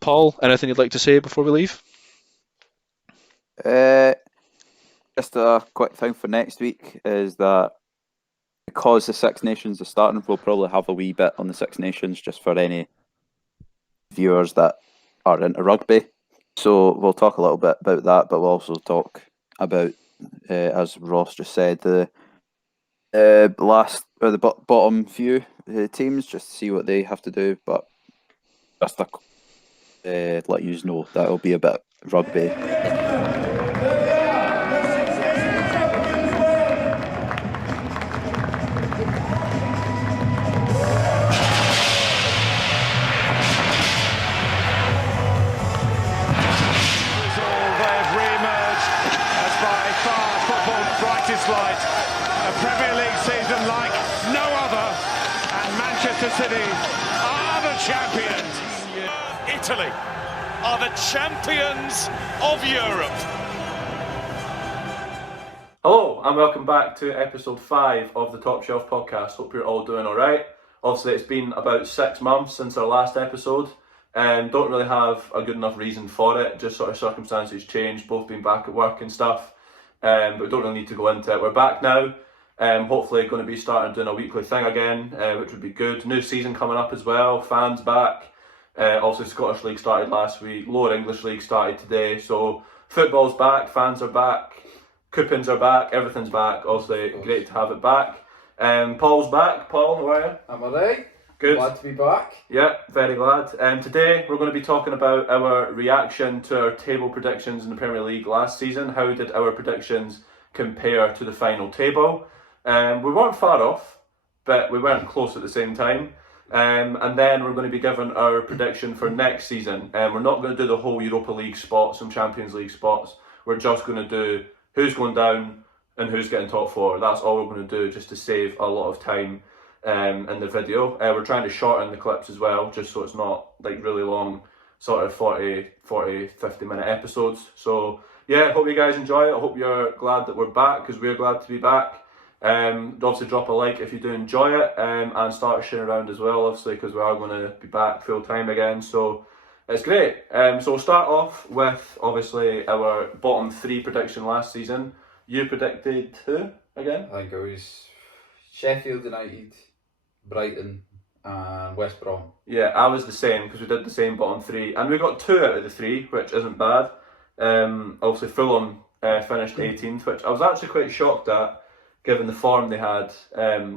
Paul, anything you'd like to say before we leave? Uh, just a quick thing for next week is that because the Six Nations are starting, we'll probably have a wee bit on the Six Nations just for any viewers that are into rugby. So we'll talk a little bit about that, but we'll also talk about, as Ross just said, the last or the bottom few teams, just to see what they have to do. But just to let you know that it'll be a bit rugby. Resolve, they have re-emerged as by far football's brightest light. A Premier League season like no other, and Manchester City are the champions. Italy are the champions of Europe. Hello and welcome back to episode 5 of the Top Shelf podcast. Hope you're all doing alright. Obviously it's been about 6 months since our last episode and don't really have a good enough reason for it, just sort of circumstances changed, both being back at work and stuff, but we don't really need to go into it. We're back now, hopefully going to be starting doing a weekly thing again, which would be good. New season coming up as well, fans back, also Scottish League started last week, Lower English League started today, so football's back, fans are back, coupons are back, everything's back. Obviously, great to have it back. Paul's back. Paul, how are you? I'm alright. Good. Glad to be back. Yeah, very glad. Today, we're going to be talking about our reaction to our table predictions in the Premier League last season. How did our predictions compare to the final table? We weren't far off, but we weren't close at the same time. And then we're going to be given our prediction for next season. We're not going to do the whole Europa League spots and Champions League spots. We're just going to do who's going down and who's getting top 4. That's all we're going to do, just to save a lot of time in the video. We're trying to shorten the clips as well, just so it's not like really long, sort of 40, 50 minute episodes. So yeah, hope you guys enjoy it. I hope you're glad that we're back, because we're glad to be back. Obviously drop a like if you do enjoy it, and start sharing around as well, obviously, because we are going to be back full time again. So it's great. So we'll start off with obviously our bottom 3 prediction last season. You predicted who again? I think it was Sheffield United, Brighton, and West Brom. Yeah, I was the same, because we did the same bottom 3, and we got 2 out of the 3, which isn't bad. Obviously Fulham finished 18th, which I was actually quite shocked at, given the form they had.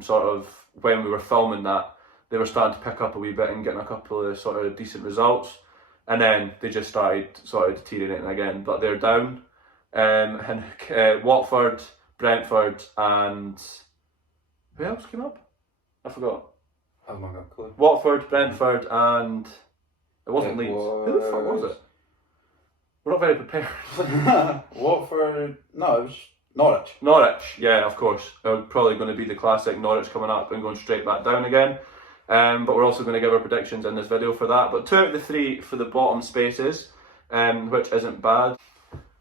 Sort of when we were filming that, they were starting to pick up a wee bit and getting a couple of sort of decent results. And then they just started sort of deteriorating again, but they're down. And Watford, Brentford, and who else came up? I forgot. I've not got a clue. Watford, Brentford, and it wasn't Leeds. Who the fuck was it? We're not very prepared. Watford, no, it was Norwich. Norwich, yeah, of course. They're probably going to be the classic Norwich coming up and going straight back down again. But we're also going to give our predictions in this video for that. But 2 out of the 3 for the bottom spaces, which isn't bad.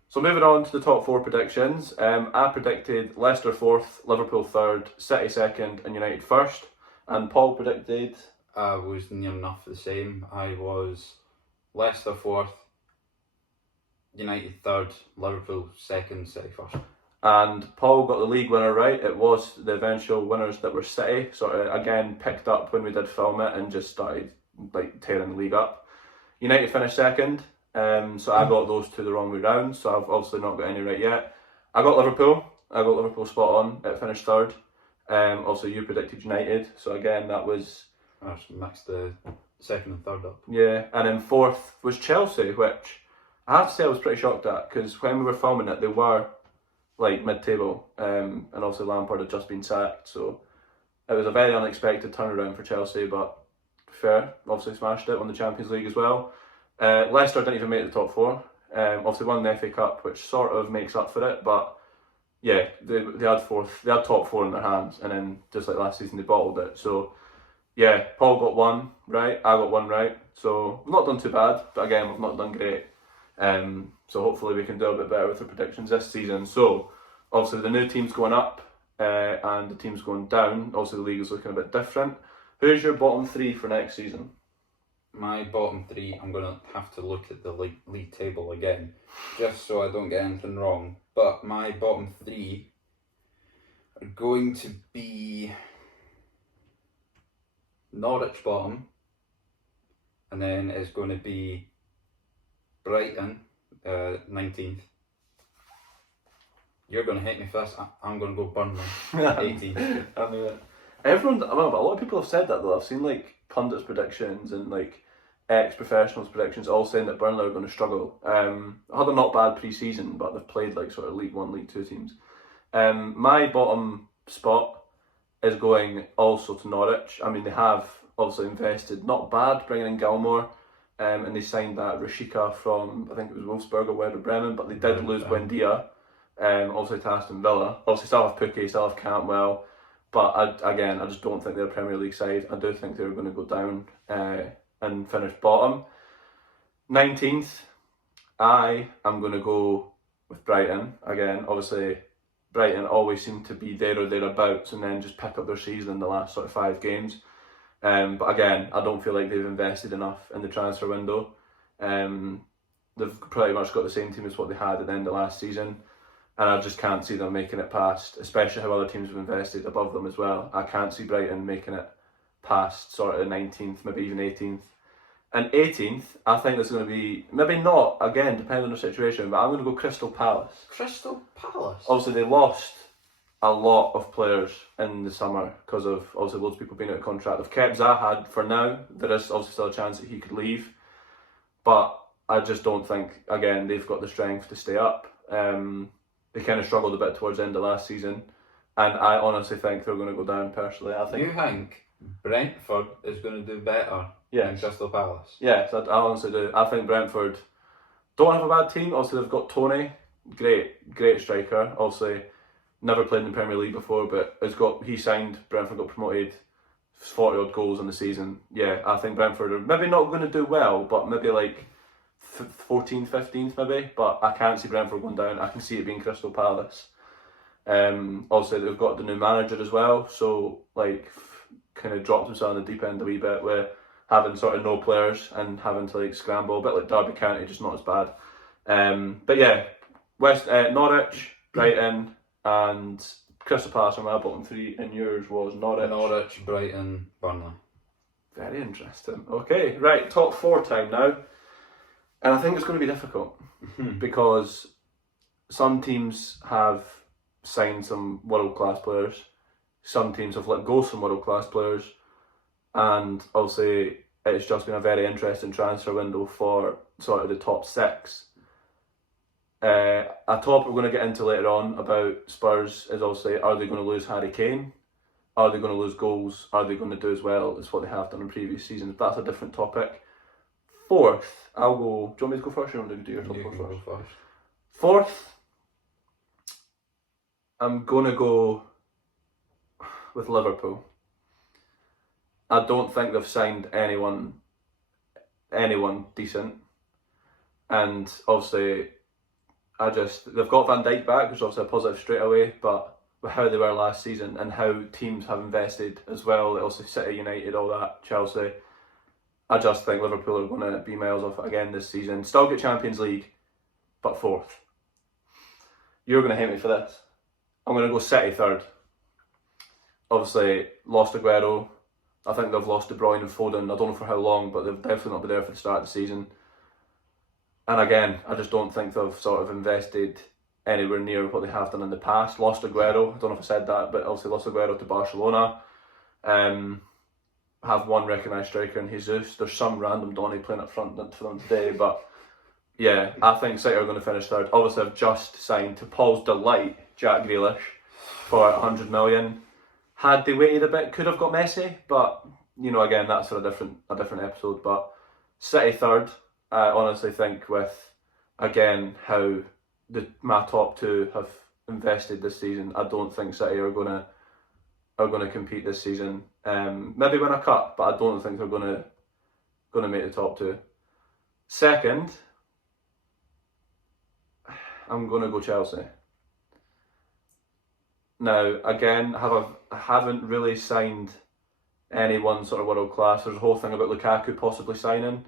So moving on to the top 4 predictions. I predicted Leicester 4th, Liverpool 3rd, City 2nd, and United 1st. And Paul predicted... I was near enough the same. I was Leicester 4th, United 3rd, Liverpool 2nd, City 1st. And Paul got the league winner right. It was the eventual winners that were City. Sort of again picked up when we did film it and just started like tearing the league up. United finished 2nd, so I got those 2 the wrong way round. So I've obviously not got any right yet. I got Liverpool. I got Liverpool spot on. It finished 3rd. Also you predicted United. So again that was. I just mixed the 2nd and 3rd up. Yeah, and then 4th was Chelsea, which I have to say I was pretty shocked at, because when we were filming it they were like mid-table, and obviously Lampard had just been sacked, so it was a very unexpected turnaround for Chelsea, but fair, obviously smashed it, won the Champions League as well. Leicester didn't even make the top 4, obviously won the FA Cup, which sort of makes up for it, but yeah, they had top 4 in their hands, and then just like last season they bottled it. So yeah, Paul got 1 right, I got 1 right, so we've not done too bad, but again we've not done great. So hopefully we can do a bit better with the predictions this season. So obviously the new team's going up, and the team's going down. Also the league is looking a bit different. Who's your bottom 3 for next season? my bottom three, I'm going to have to look at the league table again, just so I don't get anything wrong. But my bottom three are going to be Norwich bottom, and then it's going to be Brighton 19th. You're going to hate me first. I'm going to go Burnley 18th. I knew it. Everyone, well, a lot of people have said that though. I've seen like pundits' predictions and like ex-professionals' predictions all saying that Burnley are going to struggle. Had a not bad pre-season, but they've played like sort of League 1, League 2 teams. My bottom spot is going also to Norwich. I mean, they have obviously invested not bad bringing in Gilmore, and they signed that Rashika from, I think it was Wolfsburg or Werder Bremen, but they did lose Buendia, obviously to Aston Villa. Obviously still have Pukki, still have Cantwell, but I just don't think they're a Premier League side. I do think they're going to go down and finish bottom. 19th, I am going to go with Brighton again. Obviously, Brighton always seem to be there or thereabouts and then just pick up their season in the last sort of 5 games. But again, I don't feel like they've invested enough in the transfer window. They've pretty much got the same team as what they had at the end of last season. And I just can't see them making it past, especially how other teams have invested above them as well. I can't see Brighton making it past sort of 19th, maybe even 18th. And 18th, I think there's going to be, maybe not, again, depending on the situation, but I'm going to go Crystal Palace. Crystal Palace? Obviously, they lost a lot of players in the summer because of, obviously, loads of people being out of contract. They've kept Zaha for now. There is obviously still a chance that he could leave. But I just don't think, again, they've got the strength to stay up. They kind of struggled a bit towards the end of last season. And I honestly think they're going to go down, personally. You think Brentford is going to do better than Crystal Palace? Yes, I honestly do. I think Brentford don't have a bad team. Obviously, they've got Tony, great striker. Obviously, never played in the Premier League before, but he signed, Brentford got promoted, 40 odd goals in the season. Yeah, I think Brentford are maybe not going to do well, but maybe like 14th, 15th maybe, but I can't see Brentford going down. I can see it being Crystal Palace. Also, they've got the new manager as well, so like kind of dropped themselves in the deep end a wee bit with having sort of no players and having to like scramble, a bit like Derby County, just not as bad. But yeah, Norwich, Brighton, and Crystal Palace are my bottom 3, and yours was Norwich, Brighton, Burnley. Very interesting. Okay, right, top 4 time now. And I think it's going to be difficult because some teams have signed some world-class players, some teams have let go some world-class players, and obviously it's just been a very interesting transfer window for sort of the top 6. A topic we're going to get into later on about Spurs is obviously, are they going to lose Harry Kane? Are they going to lose goals? Are they going to do as well as what they have done in previous seasons? That's a different topic. 4th, I'll go. Do you want me to go first or do you want to do your top 4 first? 4th, I'm going to go with Liverpool. I don't think they've signed anyone decent. And obviously, they've got Van Dijk back, which is obviously a positive straight away, but with how they were last season and how teams have invested as well, also City, United, all that, Chelsea, I just think Liverpool are going to be miles off it again this season. Still get Champions League, but 4th. You're going to hate me for this. I'm going to go City 3rd. Obviously, lost Aguero. I think they've lost De Bruyne and Foden. I don't know for how long, but they'll definitely not be there for the start of the season. And again, I just don't think they've sort of invested anywhere near what they have done in the past. Lost Aguero. I don't know if I said that, but obviously lost Aguero to Barcelona. Have one recognised striker in Jesus. There's some random Donny playing up front for them today, but yeah, I think City are going to finish 3rd. Obviously, I've just signed, to Paul's delight, Jack Grealish for 100 million. Had they waited a bit, could have got Messi, but you know, again, that's for a different episode. But City 3rd, I honestly think with again how my top 2 have invested this season, I don't think City are going to compete this season. Maybe win a cup, but I don't think they're going to make the top 2. 2nd, I'm going to go Chelsea. Now, again, I haven't really signed anyone sort of world class. There's a whole thing about Lukaku possibly signing.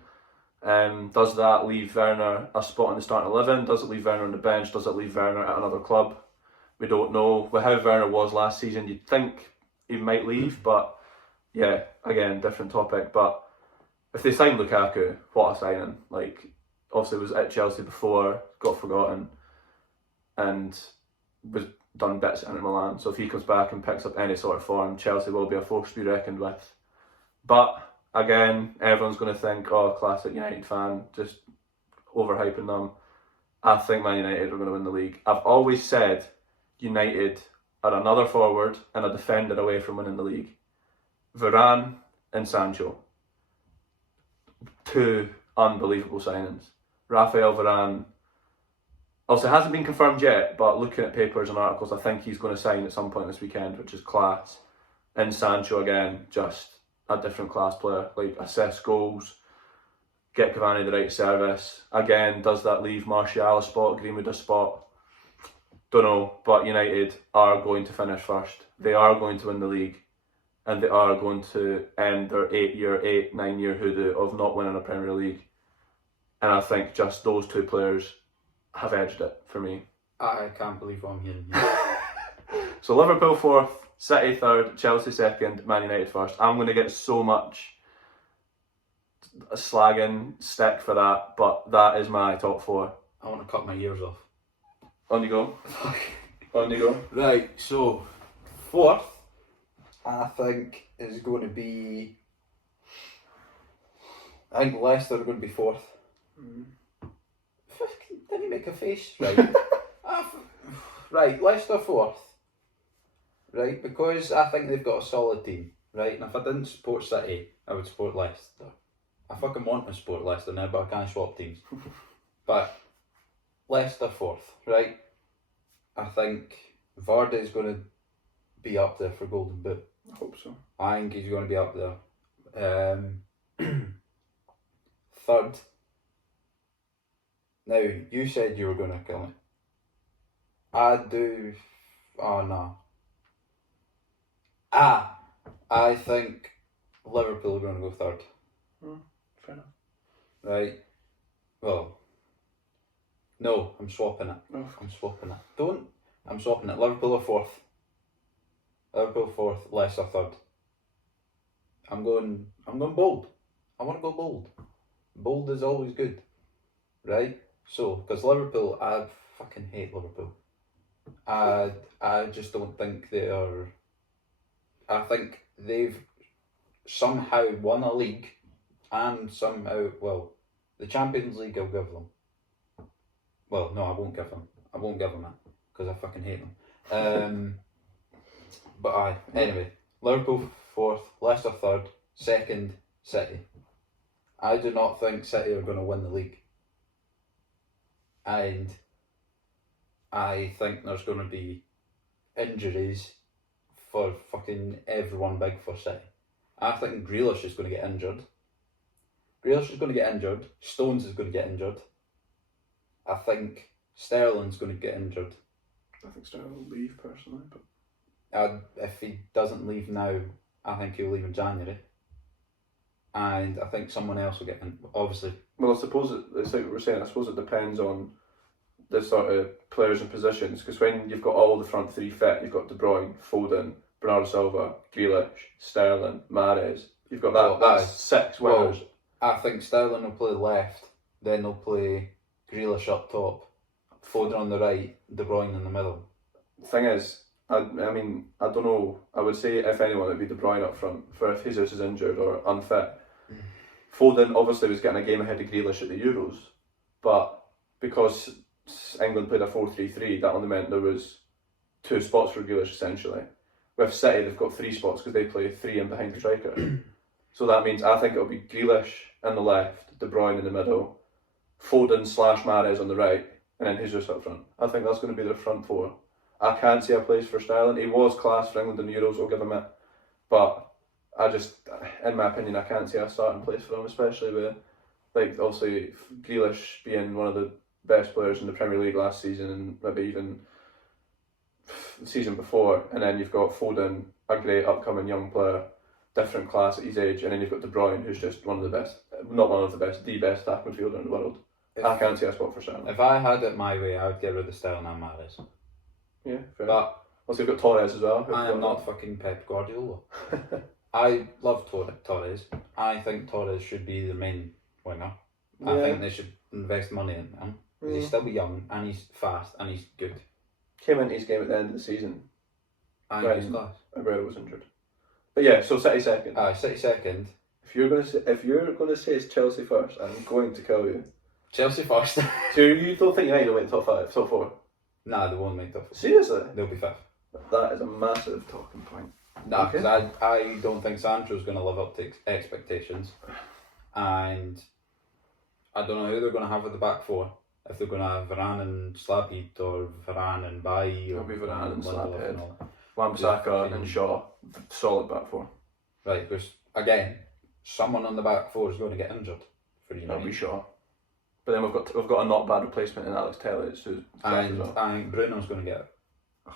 Does that leave Werner a spot in the starting 11? Does it leave Werner on the bench? Does it leave Werner at another club? We don't know. With how Werner was last season, you'd think he might leave, but yeah, again, different topic. But if they sign Lukaku, what a signing. Like, obviously was at Chelsea before, got forgotten, and was done bits at Inter Milan. So if he comes back and picks up any sort of form, Chelsea will be a force to be reckoned with. But again, everyone's going to think, oh, classic United fan, just overhyping them. I think Man United are going to win the league. I've always said United are another forward and a defender away from winning the league. Varane and Sancho. Two unbelievable signings. Rafael Varane, obviously hasn't been confirmed yet, but looking at papers and articles, I think he's going to sign at some point this weekend, which is class. And Sancho, again, just a different class player. Like, assist goals, get Cavani the right service. Again, does that leave Martial a spot, Greenwood a spot? Don't know, but United are going to finish first. They are going to win the league, and they are going to end their 9-year hoodoo of not winning a Premier League. And I think just those two players have edged it for me. I can't believe what I'm hearing. So Liverpool 4th, City 3rd, Chelsea 2nd, Man United 1st. I'm going to get so much slagging stick for that, but that is my top 4. I want to cut my ears off. On you go. On you go. Right, so 4th, I think is going to be. I think Leicester are going to be 4th. Didn't you make a face? Right. Right, Leicester 4th. Right, because I think they've got a solid team. Right, and if I didn't support City, I would support Leicester. I fucking want to support Leicester now, but I can't swap teams. But Leicester 4th, right? I think Vardy's going to be up there for Golden Boot. I hope so. I think he's going to be up there. 3rd. Now, you said you were going to kill me. I do. Oh no. I think Liverpool are going to go 3rd. Fair enough. Right. Well. No, I'm swapping it. Oh. I'm swapping it. I'm swapping it. Liverpool are 4th. Liverpool 4th, Leicester 3rd. I'm going bold. I want to go bold. Bold is always good. Right? So, because Liverpool, I fucking hate Liverpool. I just don't think they are. I think they've somehow won a league, and somehow, well, the Champions League I'll give them. Well, no, I won't give them. I won't give them that because I fucking hate them. But anyway, Liverpool 4th, Leicester 3rd, 2nd, City. I do not think City are going to win the league. And I think there's going to be injuries for fucking everyone big for City. I think Grealish is going to get injured. Grealish is going to get injured. Stones is going to get injured. I think Sterling's going to get injured. I think Sterling will leave personally, but If he doesn't leave now, I think he'll leave in January. And I think someone else will get in, obviously. well, I suppose it's like what we're saying. I suppose it depends on the sort of players and positions, because when you've got all the front three fit, you've got De Bruyne, Foden, Bernardo Silva, Grealish, Sterling, Mahrez. You've got that. Well, That's 6 winners. I think Sterling will play left, then they'll play Grealish up top, Foden on the right, De Bruyne in the middle. Thing is, I mean, I don't know. I would say if anyone, it'd be De Bruyne up front for if Jesus is injured or unfit. Foden obviously was getting a game ahead of Grealish at the Euros, but because England played a 4-3-3, that only meant there was 2 spots for Grealish essentially. With City, they've got 3 spots because they play 3 in behind the striker. So that means I think it'll be Grealish in the left, De Bruyne in the middle, Foden / Mahrez on the right, and then Jesus up front. I think that's going to be their front 4. I can't see a place for Sterling. He was class for England in the Euros, I'll give him it. But I just, in my opinion, I can't see a starting place for him, especially with, like, obviously Grealish being one of the best players in the Premier League last season and maybe even the season before. And then you've got Foden, a great upcoming young player. different class at his age, and then you've got De Bruyne, who's just one of the best, not one of the best, the best attack midfielder in the world. I can't see a spot for certain. If I had it my way, I would get rid of Sterling and Mahrez. Yeah, fair. But also, you've got Torres as well. I am not fucking Pep Guardiola. I love Torres. I think Torres should be the main winger. I think they should invest money in him. He's still young, and he's fast, and he's good. Came into his game at the end of the season. And he's class. Aguero was injured. But yeah, so City second. City second. If you're gonna say it's Chelsea first, I'm going to kill you. Chelsea first. So you don't think United will win top 5, top 4? Nah, they won't make top 4. Seriously? They'll be 5th. That is a massive talking point. Nah, because I don't think Sancho's going to live up to expectations. And I don't know who they're going to have at the back four. If they're going to have Varane and Slaphead, or Varane and Bailly, or It'll be Varane and Lindelof Slaphead. all. Wan-Bissaka and Shaw, solid back four. Right, because again, someone on the back four is going to get injured for That'll United. be Shaw. But then we've got a not bad replacement in Alex Telles, who's class as And well. I think Bruno's going to get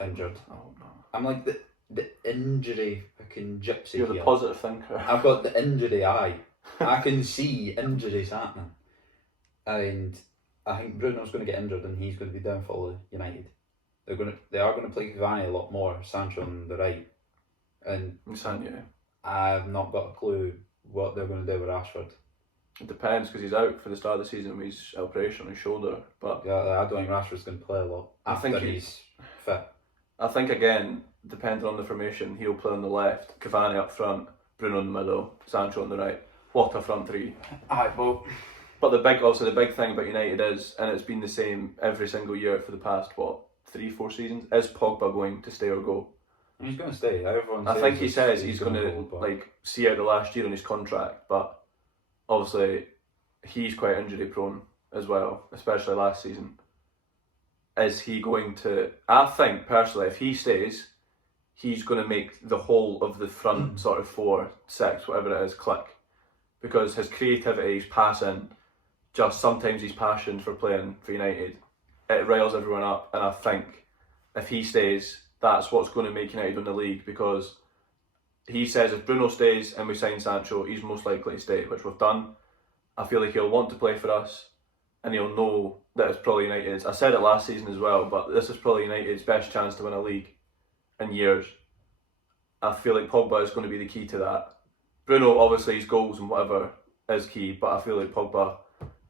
injured. Oh no. I'm like the injury fucking gypsy You're the here. positive thinker. I've got the injury eye. I can see injuries happening. And I think Bruno's going to get injured and he's going to be down for United. They are going to play Cavani a lot more, Sancho on the right. And Sancho. I've not got a clue what they're going to do with Rashford. It depends because he's out for the start of the season with his operation on his shoulder. But Yeah, I don't think Rashford's going to play a lot I after think he's fit. I think again, depending on the formation, he'll play on the left, Cavani up front, Bruno in the middle, Sancho on the right. What a front three. Aye, well, But the big thing about United is, and it's been the same every single year for the past 3-4 seasons, is Pogba going to stay or go? he's going to stay. Everyone I think he says says he's going go, to but see out the last year on his contract, but obviously he's quite injury prone as well, especially last season. Is he going to? I think personally, if he stays, he's going to make the whole of the front sort of 4, 6, whatever it is, click, because his creativity, his passing, just sometimes his passion for playing for United, it riles everyone up. And I think if he stays, that's what's going to make United win the league, because he says if Bruno stays and we sign Sancho, he's most likely to stay, which we've done. I feel like he'll want to play for us and he'll know that it's probably United's. I said it last season as well, but this is probably United's best chance to win a league in years. I feel like Pogba is going to be the key to that. Bruno, obviously, his goals and whatever is key, but I feel like Pogba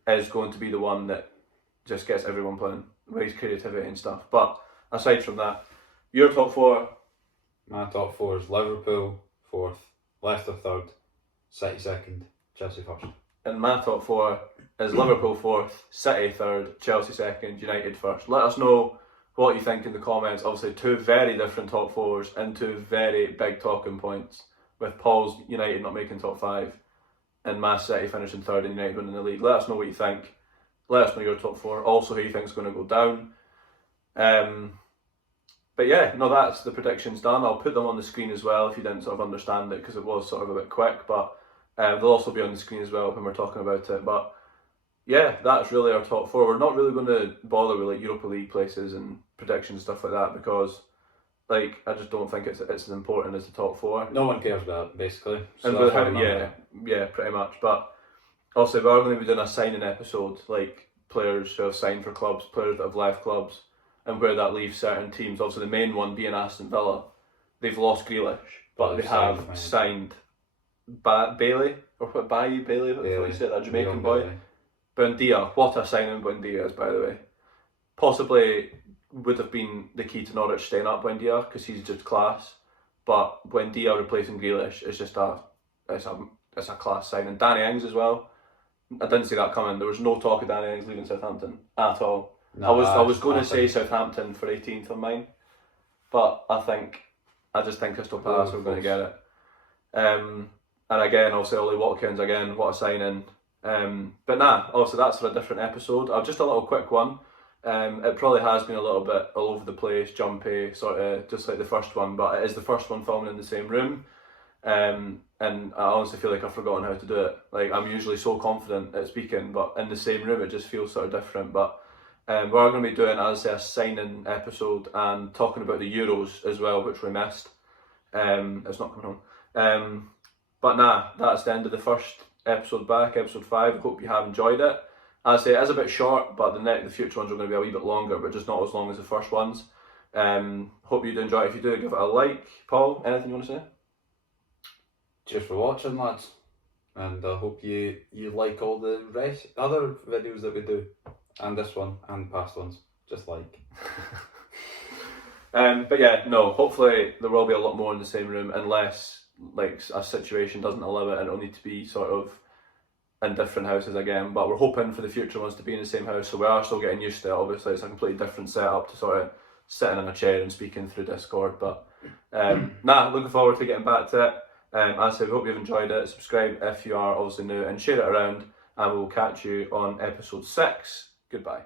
is going to be the one that just gets everyone playing with his creativity and stuff. But aside from that, your top 4. my top 4 is Liverpool 4th, Leicester 3rd, City 2nd, Chelsea 1st. And my top 4 is Liverpool 4th, City 3rd, Chelsea 2nd, United 1st. Let us know what you think in the comments. Obviously 2 very different top 4s and 2 very big talking points, with Paul's United not making top 5 and my City finishing 3rd and United winning the league. Let us know what you think. Let us know your top 4. Also who you think is going to go down. But yeah, no, that's the predictions done. I'll put them on the screen as well if you didn't sort of understand it, because it was sort of a bit quick, but they'll also be on the screen as well when we're talking about it. But yeah, that's really our top 4. We're not really going to bother with like Europa League places and predictions and stuff like that, because like I just don't think it's as important as the top 4. No one cares about it, basically. So And that's with why how, I'm not yeah, pretty much. But also, we are going to be doing a signing episode, like players who have signed for clubs, players that have left clubs, and where that leaves certain teams. Obviously, the main one being Aston Villa. They've lost Grealish, but they have signed Bailey, or what, Bailey, what you say, that Jamaican boy. Buendia, what a signing Buendia is, by the way. Possibly would have been the key to Norwich staying up, Buendia, because he's just class. But Buendia replacing Grealish is just it's a class signing. Danny Ings as well. I didn't see that coming. There was no talk of Danny Ings leaving Southampton at all. No, I was going to say Southampton for 18th on mine, but I just think Crystal Palace are going to get it. And again, obviously Ollie Watkins again, what a signing. But nah, obviously that's for a different episode. Just a little quick one. It probably has been a little bit all over the place, jumpy, sort of just like the first one, but it is the first one filming in the same room. And I honestly feel like I've forgotten how to do it. Like I'm usually so confident at speaking, but in the same room it just feels sort of different. But we are going to be doing, as I say, a signing episode and talking about the Euros as well, which we missed. It's not coming on. But nah, that's the end of the first episode back, episode 5. I hope you have enjoyed it. As I say, it is a bit short, but the future ones are going to be a wee bit longer, but just not as long as the first ones. Hope you do enjoy it. If you do, give it a like. Paul, anything you want to say? Cheers for watching, lads. And I hope you like all the other videos that we do. And this one, and past ones. Just like. But yeah, no, hopefully there will be a lot more in the same room, unless like a situation doesn't allow it and it'll need to be sort of in different houses again. But we're hoping for the future ones to be in the same house, so we are still getting used to it. Obviously it's a completely different setup to sort of sitting in a chair and speaking through Discord, but looking forward to getting back to it. As I said, we hope you've enjoyed it. Subscribe if you are obviously new, and share it around, and we'll catch you on episode 6. Goodbye.